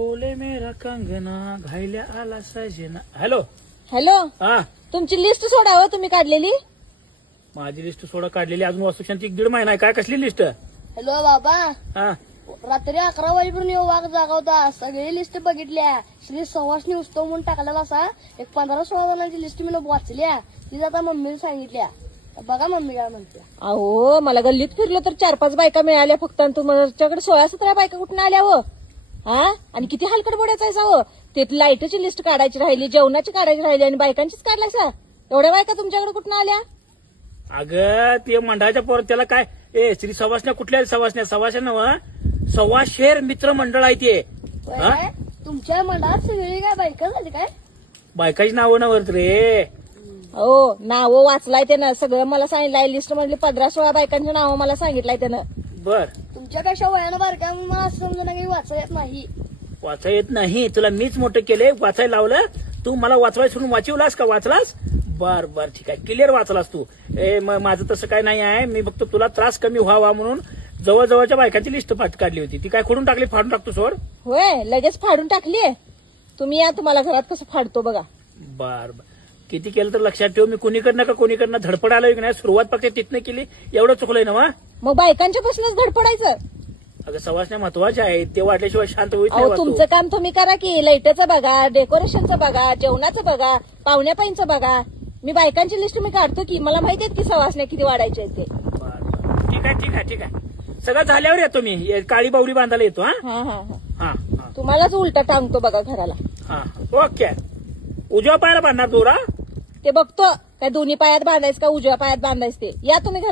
बोले मेरा कंगना घायल्या आला सजना. हॅलो हॅलो, हा, तुमची लिस्ट सोडावं तुम्ही काढलेली. माझी लिस्ट सोडा काढलेली अजून वास्तुशांती 1.5 महिना आहे. काय कसली लिस्ट? हॅलो बाबा, हा, रात्री 11 वाजेपर्यंत येऊ वाघ जागा होता. सगळी लिस्ट बघितल्या. श्री सवासनी उत्सव म्हणून टाकलेला असा एक 15-16 जणांची लिस्ट मी वाचल्या. ती आता मम्मीला सांगितल्या. बघा मम्मी काय म्हणते. अहो, मला गल्लीत फिरलो तर 4-5 बायका मिळाल्या फक्त, आणि तुमच्याकडे 16-17 बायका कुठून आल्या हो? हा, आणि किती हलकट बोडायचा हो. ते लाईटची लिस्ट काढायची राहिली, जेवणाची काढायची राहिली, आणि बायकांचीच काढलायसा. एवढ्या बायका तुमच्याकडे कुठून आल्या? अगं ते मंडळाच्या पोर त्याला काय श्री सवासण्या कुठल्या सवासण्या? सवासण्या नव सव्वाशेर मित्र मंडळ आहे ते. हा? काय? तुमच्या मनात सगळी काय बायका झाली काय? बायकाची नावं नव्हत रे. हो, नावं वाचलाय त्यानं सगळं मला सांगितलंय. लिस्ट मधली 15-16 बायकांची नावं मला सांगितलंय त्यानं. बर, तुमच्यापेक्षा वयानं बारक्या म्हणून मला असं समजून काही वाचा येत नाही. वाचा येत नाही तुला? मीच मोठं केलंय, वाचायला लावलं. तू मला वाचवाय सोडून वाचिवलास का? वाचलास? बर बर, ठीक आहे, क्लिअर वाचलास तू. माझं तसं काय नाही आहे. मी फक्त तुला त्रास कमी व्हावा म्हणून जवळजवळच्या बायकांची लिस्ट काढली होती. ती काय खोडून टाकली? फाडून टाकतो सोड. होय, लगेच फाडून टाकलीये तुम्ही. या तुम्हाला घरात कसं फाडतो बघा. बर बर, किती केलं तर लक्षात ठेव. मी कोणीकडनं का कोणीकडनं धडपड आलोय की नाही, सुरुवात फक्त तिथनं केली. एवढं चुकलंय ना? मग बायकांच्या पासूनच धडपडायचं. अगं सवासण्या महत्वाच्या आहेत, ते वाटल्याशिवाय शांत होईत अहो, नाही. तुमचं काम तुम्ही करा की. लाईटचं बघा, डेकोरेशनचं बघा, जेवणाचं बघा, पाहुण्यापाईंचं बघा. मी बायकांची लिस्ट मी काढतो की. मला माहिती आहेत की सवासण्या किती वाढायचे आहेत ते. बरं, ठीक आहे ठीक आहे ठीक आहे. सगळं झाल्यावर येतो मी. काळी बावडी बांधायला येतो. हा हा हा हा, हा हा तुम्हालाच उलटा टांगतो बघा घराला. हा, ओके. उजव्या पायाला बांधणार दोरा? ते बघतो काय दोन्ही पायात बांधायचं का उजव्या पायात बांधायचं ते. या तुम्ही घरात.